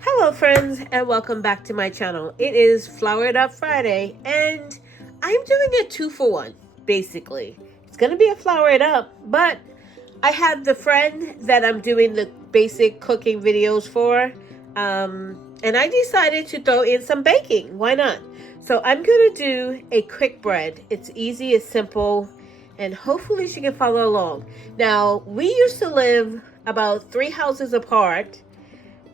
Hello friends and welcome back to my channel. It is Flour It Up Friday and I'm doing a 2-for-1 basically. It's gonna be a Flour It Up, but I have the friend that I'm doing the basic cooking videos for, and I decided to throw in some baking. Why not? So I'm gonna do a quick bread. It's easy, it's simple, and hopefully she can follow along. Now, we used to live about 3 houses apart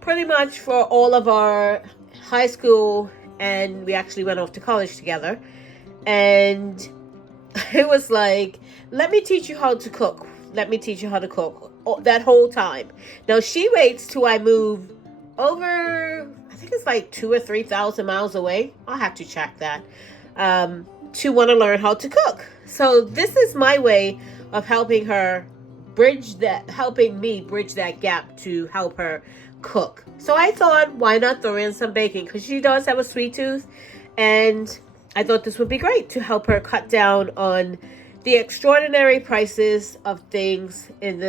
pretty much for all of our high school, and we actually went off to college together. And it was like, let me teach you how to cook. Let me teach you how to cook that whole time. Now she waits till I move over, I think it's like 2,000 or 3,000 miles away. I'll have to check that. To want to learn how to cook. So this is my way of helping her helping me bridge that gap to help her cook. So I thought, why not throw in some baking, because she does have a sweet tooth, and I thought this would be great to help her cut down on the extraordinary prices of things in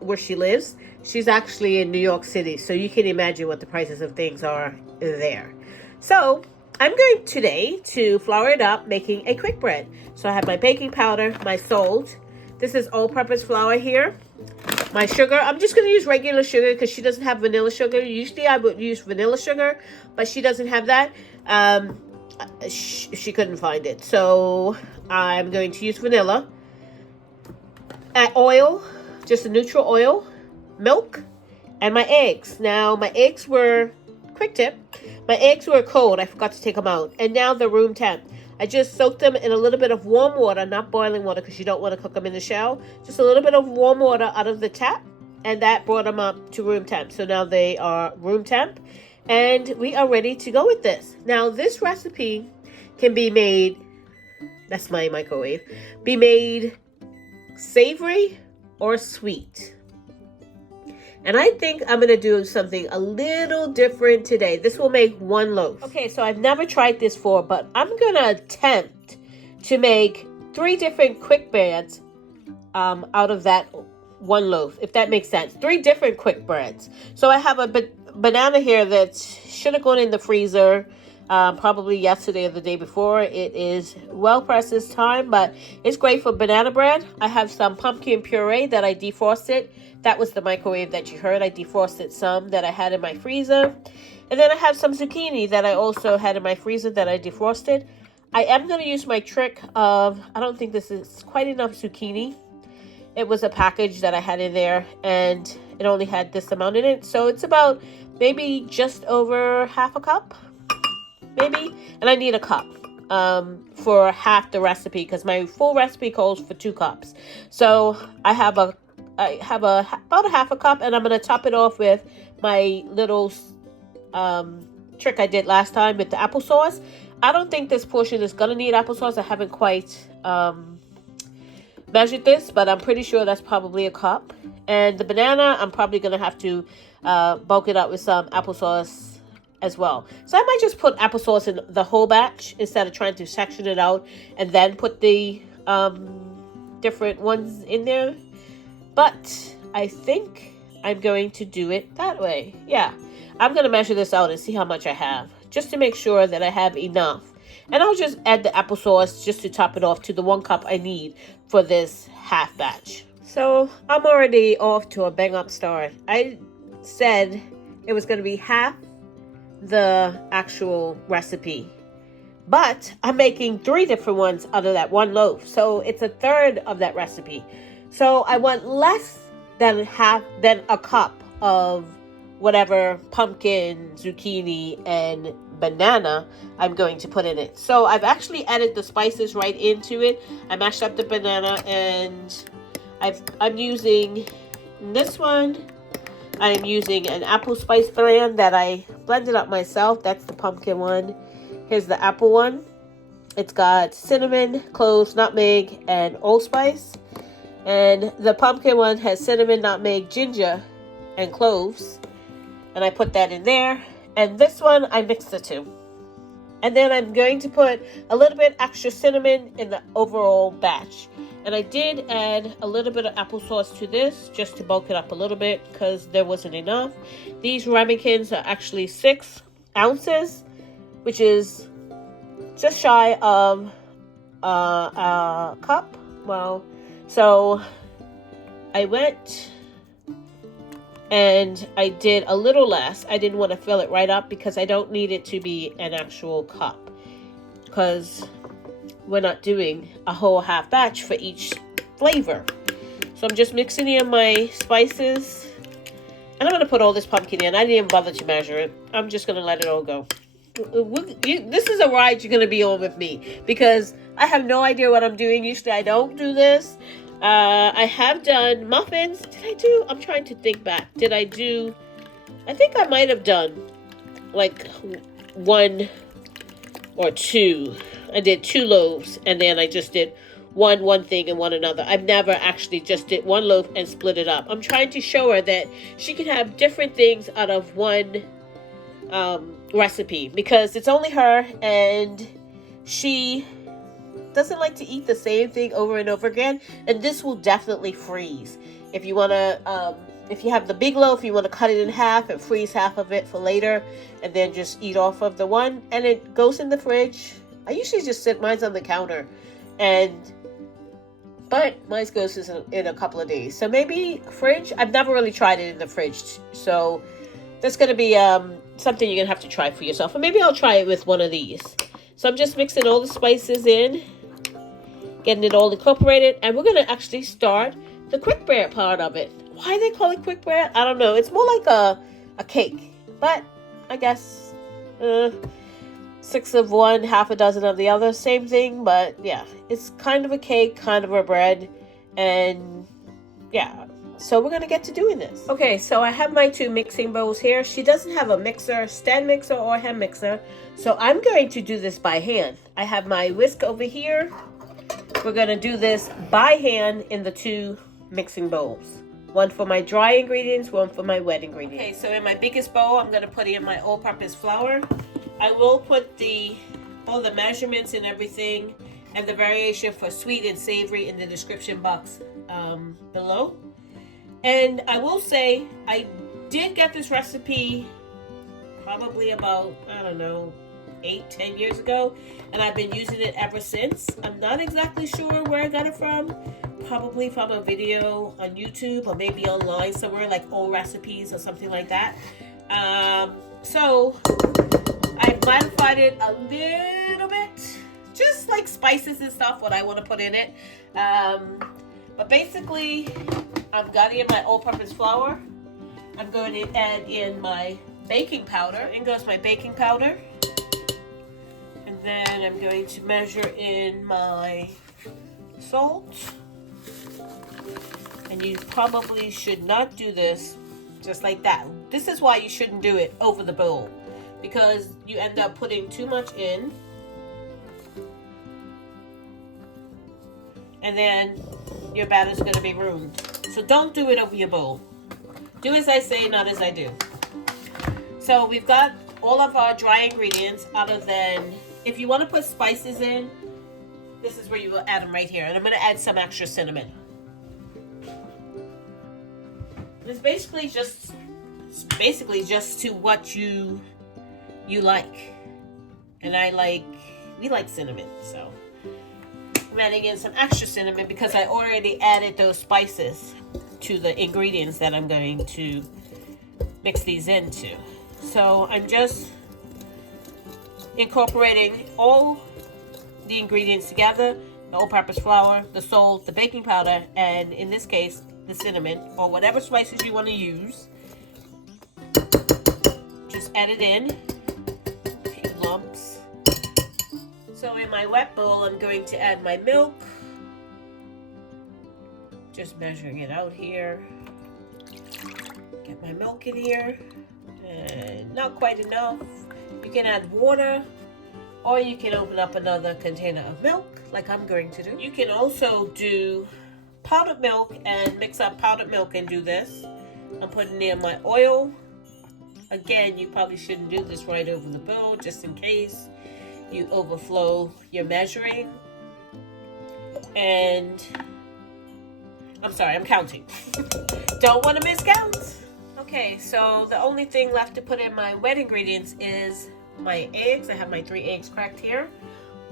where she lives. She's actually in New York City, so you can imagine what the prices of things are there. So I'm going today to flour it up, making a quick bread. So I have my baking powder, my salt. This is all-purpose flour here. My sugar, I'm just going to use regular sugar because she doesn't have vanilla sugar. Usually I would use vanilla sugar, but she doesn't have that. She couldn't find it. So I'm going to use vanilla. Oil, just a neutral oil, milk, and my eggs. Now, my eggs were, quick tip, my eggs were cold. I forgot to take them out. And now they're room temp. I just soaked them in a little bit of warm water, not boiling water because you don't want to cook them in the shell. Just a little bit of warm water out of the tap, and that brought them up to room temp. So now they are room temp, and we are ready to go with this. Now, this recipe can be made, that's my microwave, be made savory or sweet. And I think I'm going to do something a little different today. This will make one loaf. Okay, so I've never tried this before, but I'm going to attempt to make 3 different quick breads out of that one loaf, if that makes sense. 3 different quick breads. So I have a banana here that should have gone in the freezer probably yesterday or the day before. It is well pressed this time, but it's great for banana bread. I have some pumpkin puree that I defrosted. That was the microwave that you heard. I defrosted some that I had in my freezer. And then I have some zucchini that I also had in my freezer that I defrosted. I am going to use my trick of, I don't think this is quite enough zucchini. It was a package that I had in there, and it only had this amount in it. So it's about maybe just over half a cup, maybe. And I need a cup for half the recipe because my full recipe calls for 2 cups. So I have about a half a cup, and I'm going to top it off with my little trick I did last time with the applesauce. I don't think this portion is going to need applesauce. I haven't quite measured this, but I'm pretty sure that's probably a cup. And the banana, I'm probably going to have to bulk it up with some applesauce as well. So I might just put applesauce in the whole batch instead of trying to section it out and then put the different ones in there. But I think I'm going to do it that way. Yeah, I'm going to measure this out and see how much I have, just to make sure that I have enough. And I'll just add the applesauce just to top it off to the 1 cup I need for this half batch. So I'm already off to a bang up start. I said it was going to be half the actual recipe, but I'm making 3 different ones out of that 1 loaf. So it's a third of that recipe. So I want less than a cup of whatever pumpkin, zucchini, and banana I'm going to put in it. So I've actually added the spices right into it. I mashed up the banana, and I'm using this one. I'm using an apple spice blend that I blended up myself. That's the pumpkin one. Here's the apple one. It's got cinnamon, cloves, nutmeg, and allspice. And the pumpkin one has cinnamon, nutmeg, ginger, and cloves. And I put that in there. And this one, I mixed the 2. And then I'm going to put a little bit extra cinnamon in the overall batch. And I did add a little bit of applesauce to this just to bulk it up a little bit because there wasn't enough. These ramekins are actually 6 ounces, which is just shy of a cup. Well, so I went and I did a little less. I didn't want to fill it right up because I don't need it to be an actual cup, because we're not doing a whole half batch for each flavor. So I'm just mixing in my spices, and I'm going to put all this pumpkin in. I didn't even bother to measure it. I'm just going to let it all go. This is a ride you're going to be on with me because I have no idea what I'm doing. Usually I don't do this. I have done muffins. Did I do? I'm trying to think back. Did I do? I think I might have done like 1 or 2. I did 2 loaves, and then I just did one thing and one another. I've never actually just did 1 loaf and split it up. I'm trying to show her that she can have different things out of one recipe, because it's only her and she doesn't like to eat the same thing over and over again, and this will definitely freeze. If you want to if you have the big loaf, you want to cut it in half and freeze half of it for later, and then just eat off of the one, and it goes in the fridge. I usually just sit mine's on the counter, but mine goes in a couple of days. So maybe fridge. I've never really tried it in the fridge, so that's going to be something you're going to have to try for yourself. Or maybe I'll try it with one of these. So I'm just mixing all the spices in, getting it all incorporated, and we're going to actually start the quick bread part of it. Why they call it quick bread, I don't know. It's more like a cake, but I guess 6 of one, half a dozen of the other, same thing. But yeah, it's kind of a cake, kind of a bread, and yeah. So we're gonna get to doing this. Okay, so I have my 2 mixing bowls here. She doesn't have a mixer, stand mixer or hand mixer, so I'm going to do this by hand. I have my whisk over here. We're gonna do this by hand in the 2 mixing bowls. One for my dry ingredients, one for my wet ingredients. Okay, so in my biggest bowl, I'm gonna put in my all-purpose flour. I will put all the measurements and everything and the variation for sweet and savory in the description box below. And I will say, I did get this recipe probably about, I don't know, 8-10 years ago, and I've been using it ever since. I'm not exactly sure where I got it from. Probably from a video on YouTube, or maybe online somewhere, like old recipes or something like that. So I've modified it a little bit, just like spices and stuff, what I want to put in it. But basically, I've got in my all-purpose flour. I'm going to add in my baking powder. In goes my baking powder. And then I'm going to measure in my salt. And you probably should not do this just like that. This is why you shouldn't do it over the bowl, because you end up putting too much in, and then your batter's going to be ruined. So don't do it over your bowl. Do as I say, not as I do. So we've got all of our dry ingredients, other than if you want to put spices in, this is where you will add them right here. And I'm going to add some extra cinnamon. It's basically just to what you like. And we like cinnamon, so I'm adding in some extra cinnamon because I already added those spices to the ingredients that I'm going to mix these into. So I'm just incorporating all the ingredients together: the all-purpose flour, the salt, the baking powder, and in this case, the cinnamon, or whatever spices you want to use. Just add it in, a few lumps. So in my wet bowl, I'm going to add my milk. Just measuring it out here. Get my milk in here. And not quite enough. You can add water, or you can open up another container of milk, like I'm going to do. You can also do powdered milk and mix up powdered milk and do this. I'm putting in my oil. Again, you probably shouldn't do this right over the bowl, just in case. you overflow your measuring. And I'm sorry, I'm counting. Don't want to miscount. Okay, so the only thing left to put in my wet ingredients is my eggs. I have my 3 eggs cracked here.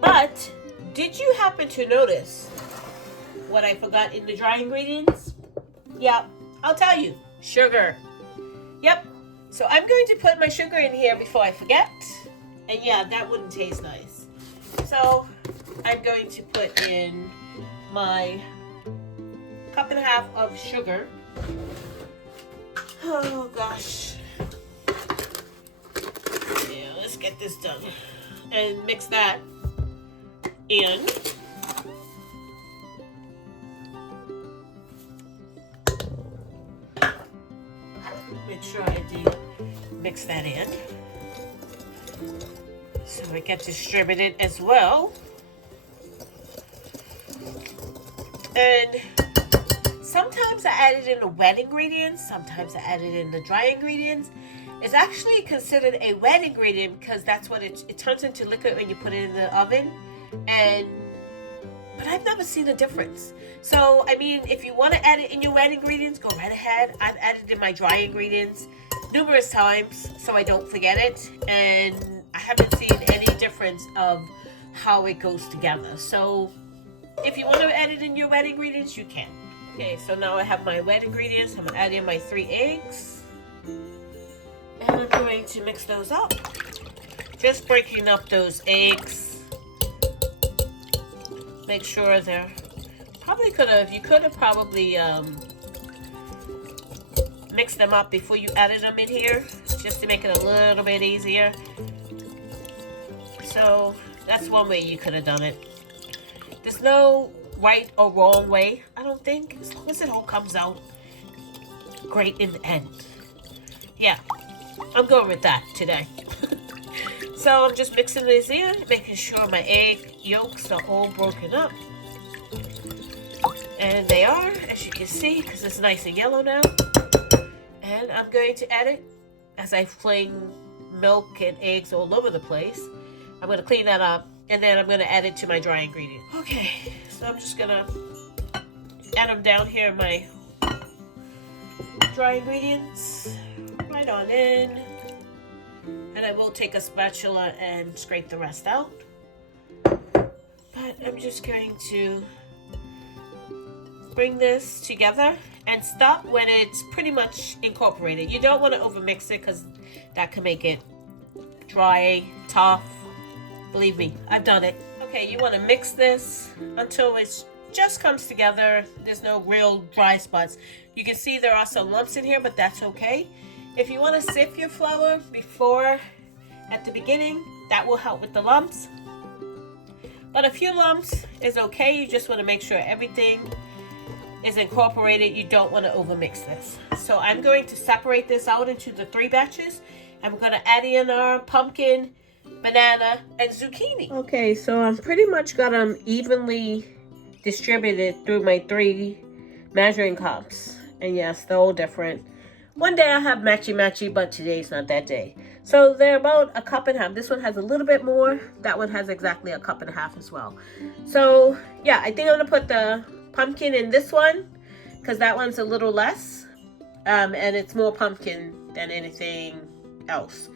But did you happen to notice what I forgot in the dry ingredients? Yeah, I'll tell you. Sugar. Yep. So I'm going to put my sugar in here before I forget. And yeah, that wouldn't taste nice. So I'm going to put in my 1.5 cups of sugar. Oh gosh. Yeah, let's get this done. And mix that in. Make sure I do mix that in. So it gets distributed as well. And sometimes I add it in the wet ingredients, sometimes I add it in the dry ingredients. It's actually considered a wet ingredient because that's what it turns into liquid when you put it in the oven. But I've never seen a difference. So, I mean, if you want to add it in your wet ingredients, go right ahead. I've added it in my dry ingredients numerous times so I don't forget it. And I haven't seen any difference of how it goes together. So, if you want to add it in your wet ingredients, you can. Okay, so now I have my wet ingredients. I'm going to add in my 3 eggs. And I'm going to mix those up. Just breaking up those eggs. Make sure they're you could have probably mixed them up before you added them in here, just to make it a little bit easier. So that's one way you could have done it. There's no right or wrong way, I don't think, as long as it all comes out great in the end. Yeah, I'm going with that today. So I'm just mixing this in, making sure my egg yolks are all broken up. And they are, as you can see, because it's nice and yellow now. And I'm going to add it as I fling milk and eggs all over the place. I'm going to clean that up, and then I'm going to add it to my dry ingredients. Okay, so I'm just going to add them down here in my dry ingredients. Right on in. And I will take a spatula and scrape the rest out. But I'm just going to bring this together and stop when it's pretty much incorporated. You don't want to overmix it because that can make it dry, tough. Believe me, I've done it. Okay, you want to mix this until it just comes together. There's no real dry spots. You can see there are some lumps in here, but that's okay. If you want to sift your flour before, at the beginning, that will help with the lumps. But a few lumps is okay. You just want to make sure everything is incorporated. You don't want to overmix this. So I'm going to separate this out into the 3 batches. I'm going to add in our pumpkin, banana, and zucchini. Okay, so I've pretty much got them evenly distributed through my 3 measuring cups. And yes, they're all different. One day I have matchy-matchy, but today's not that day. So they're about 1.5 cups. This one has a little bit more. That one has exactly 1.5 cups as well. So yeah, I think I'm gonna put the pumpkin in this one because that one's a little less. And it's more pumpkin than anything else.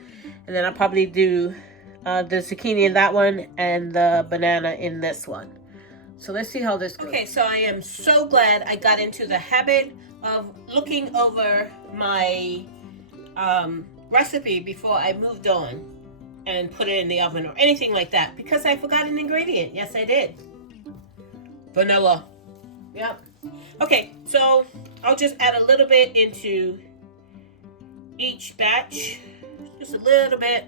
And then I'll probably do the zucchini in that one and the banana in this one. So let's see how this goes. Okay, so I am so glad I got into the habit of looking over my recipe before I moved on and put it in the oven or anything like that, because I forgot an ingredient. Yes, I did. Vanilla. Yep. Okay, so I'll just add a little bit into each batch. Just a little bit.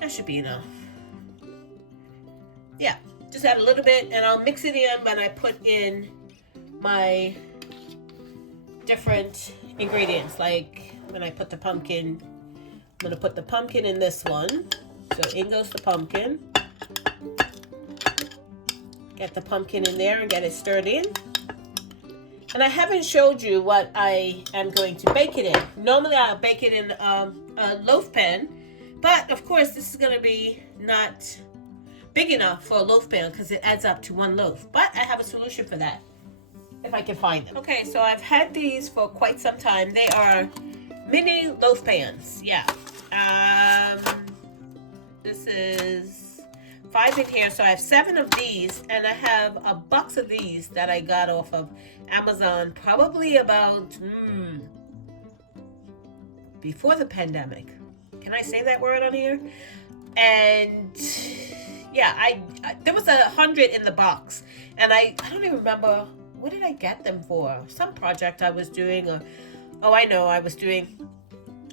That should be enough. Yeah, just add a little bit and I'll mix it in when I put in my different ingredients. Like when I put the pumpkin, I'm going to put the pumpkin in this one. So in goes the pumpkin. Get the pumpkin in there and get it stirred in. And I haven't showed you what I am going to bake it in. Normally I'll bake it in a loaf pan. But of course this is going to be not big enough for a loaf pan because it adds up to one loaf. But I have a solution for that, if I can find them. Okay, so I've had these for quite some time. They are mini loaf pans. Yeah. This is 5 in here, so I have 7 of these, and I have a box of these that I got off of Amazon probably about before the pandemic. Can I say that word on here? And yeah, I there was 100 in the box, and I don't even remember what did I get them for. Some project I was doing, or I know I was doing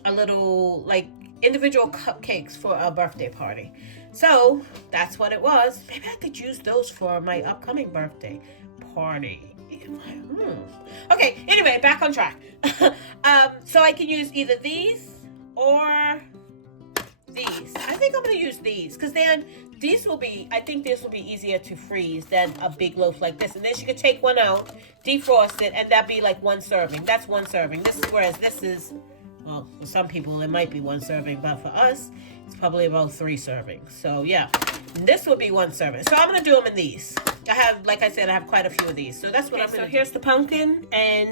a little like individual cupcakes for a birthday party. So that's what it was. Maybe I could use those for my upcoming birthday party. Okay, anyway, back on track. So I can use either these or these. I think I'm gonna use these because then I think this will be easier to freeze than a big loaf like this. And then you could take one out, defrost it, and that'd be like 1 serving. That's 1 serving. Whereas this is, well, for some people it might be 1 serving, but for us, it's probably about 3 servings. So yeah, this will be 1 serving. So I'm gonna do them in these. I have, like I said, I have quite a few of these. So that's what I'm gonna do. So here's the pumpkin, and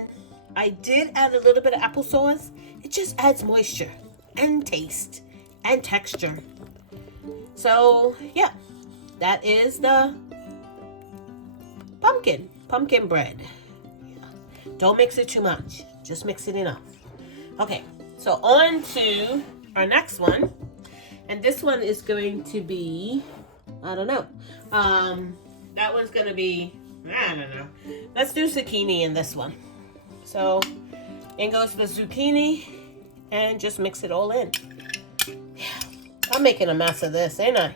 I did add a little bit of applesauce. It just adds moisture and taste and texture. So yeah, that is the pumpkin bread. Yeah. Don't mix it too much, just mix it enough. Okay, so on to our next one, and this one is going to be, I don't know, that one's gonna be, I don't know, let's do zucchini in this one. So in goes the zucchini, and just mix it all in. I'm making a mess of this, ain't I?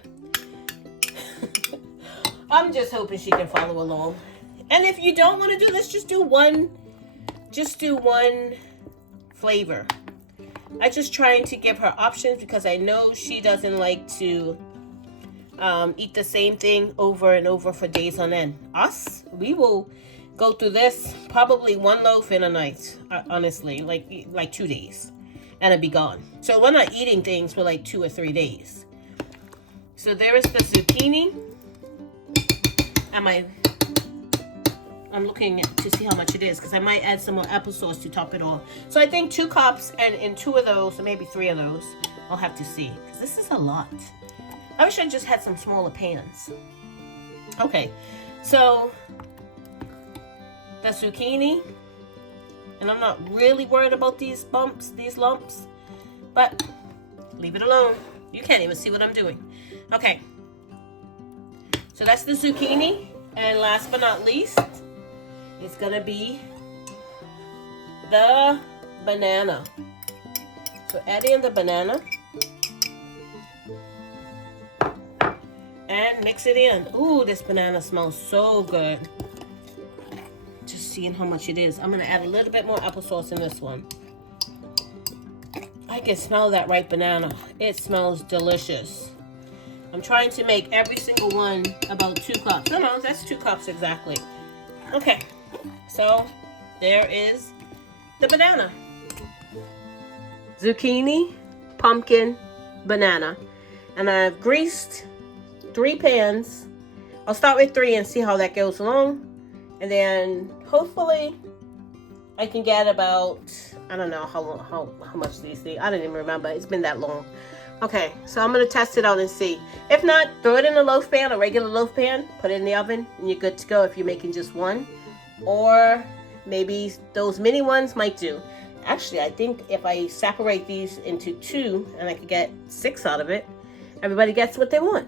I'm just hoping she can follow along. And if you don't want to do this, just do one flavor. I'm just trying to give her options because I know she doesn't like to eat the same thing over and over for days on end. Us, we will go through this probably 1 loaf in a night, honestly, like 2 days. And it'd be gone. So we're not eating things for like 2 or 3 days. So there is the zucchini. I'm looking to see how much it is because I might add some more applesauce to top it off. So I think 2 cups, and in 2 of those, or maybe 3 of those, I'll have to see because this is a lot. I wish I just had some smaller pans. Okay, so the zucchini. And I'm not really worried about these lumps, but leave it alone. You can't even see what I'm doing. Okay, so that's the zucchini. And last but not least, it's gonna be the banana. So add in the banana and mix it in. Ooh, this banana smells so good. Seeing how much it is. I'm gonna add a little bit more applesauce in this one. I can smell that ripe banana. It smells delicious. I'm trying to make every single one about 2 cups. No, that's 2 cups exactly. Okay, so there is the banana. Zucchini, pumpkin, banana. And I've greased 3 pans. I'll start with 3 and see how that goes along. And then hopefully I can get about, I don't know how much these things, I don't even remember. It's been that long. Okay, so I'm going to test it out and see. If not, throw it in a loaf pan, a regular loaf pan, put it in the oven, and you're good to go if you're making just 1. Or maybe those mini ones might do. Actually, I think if I separate these into 2 and I could get 6 out of it, everybody gets what they want.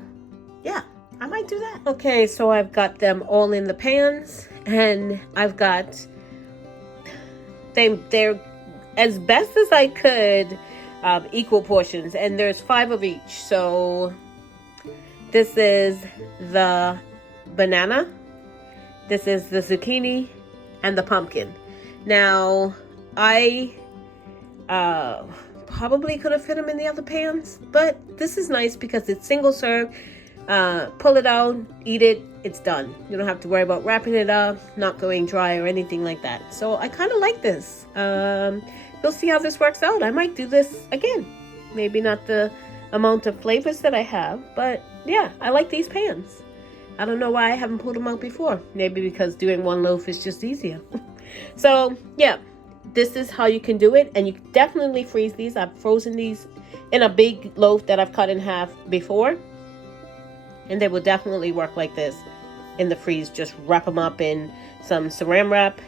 Yeah, I might do that. Okay, so I've got them all in the pans, and I've got they're as best as I could, equal portions, and there's 5 of each. So this is the banana, this is the zucchini, and the pumpkin. Now I probably could have fit them in the other pans, but this is nice because it's single serve. Pull it out, eat it, it's done. You don't have to worry about wrapping it up, not going dry or anything like that. So I kind of like this. We'll see how this works out. I might do this again. Maybe not the amount of flavors that I have. But yeah, I like these pans. I don't know why I haven't pulled them out before. Maybe because doing one loaf is just easier. So yeah, this is how you can do it. And you definitely freeze these. I've frozen these in a big loaf that I've cut in half before. And they will definitely work like this in the freeze. Just wrap them up in some saran wrap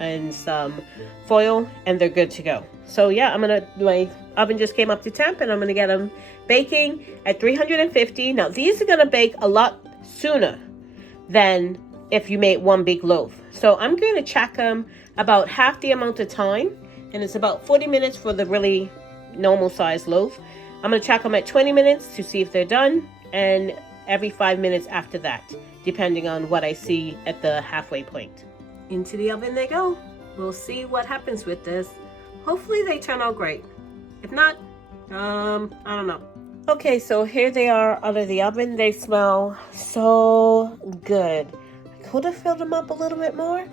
and some foil, and they're good to go. So yeah, my oven just came up to temp, and I'm gonna get them baking at 350. Now these are gonna bake a lot sooner than if you made one big loaf. So I'm going to check them about half the amount of time, and it's about 40 minutes for the really normal size loaf. I'm going to check them at 20 minutes to see if they're done, and every 5 minutes after that, depending on what I see at the halfway point. Into the oven they go. We'll see what happens with this. Hopefully they turn out great. If not, I don't know. Okay, so here they are out of the oven. They smell so good. I could have filled them up a little bit more,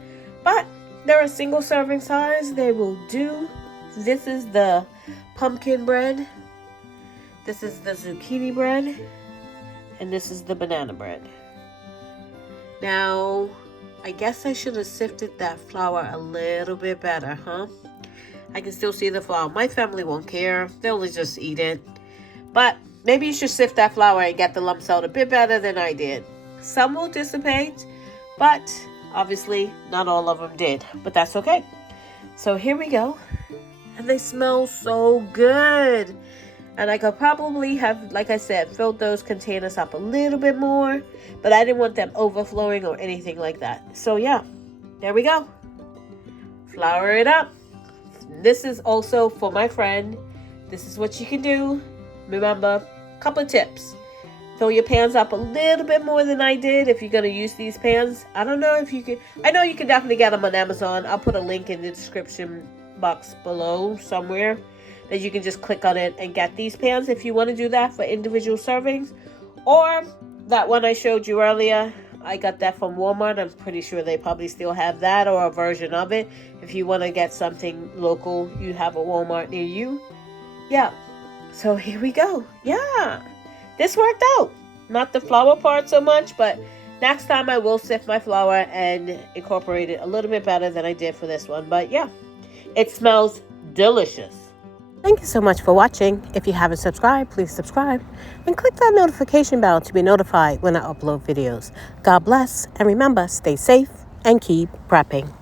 but they're a single serving size. They will do. This is the pumpkin bread. This is the zucchini bread. And this is the banana bread. Now, I guess I should have sifted that flour a little bit better, huh? I can still see the flour. My family won't care. They'll just eat it. But maybe you should sift that flour and get the lumps out a bit better than I did. Some will dissipate, but obviously not all of them did. But that's okay. So here we go. And they smell so good. And I could probably have, like I said, filled those containers up a little bit more. But I didn't want them overflowing or anything like that. So yeah, there we go. Flour it up. This is also for my friend. This is what you can do. Remember, a couple of tips. Fill your pans up a little bit more than I did if you're going to use these pans. I don't know if you can. I know you can definitely get them on Amazon. I'll put a link in the description box below somewhere that you can just click on it and get these pans if you want to do that for individual servings. Or that one I showed you earlier. I got that from Walmart. I'm pretty sure they probably still have that or a version of it. If you want to get something local, you have a Walmart near you. Yeah. So here we go. Yeah, this worked out. Not the flour part so much, but next time I will sift my flour and incorporate it a little bit better than I did for this one. But yeah, it smells delicious. Thank you so much for watching. If you haven't subscribed, please subscribe and click that notification bell to be notified when I upload videos. God bless, and remember, stay safe and keep prepping.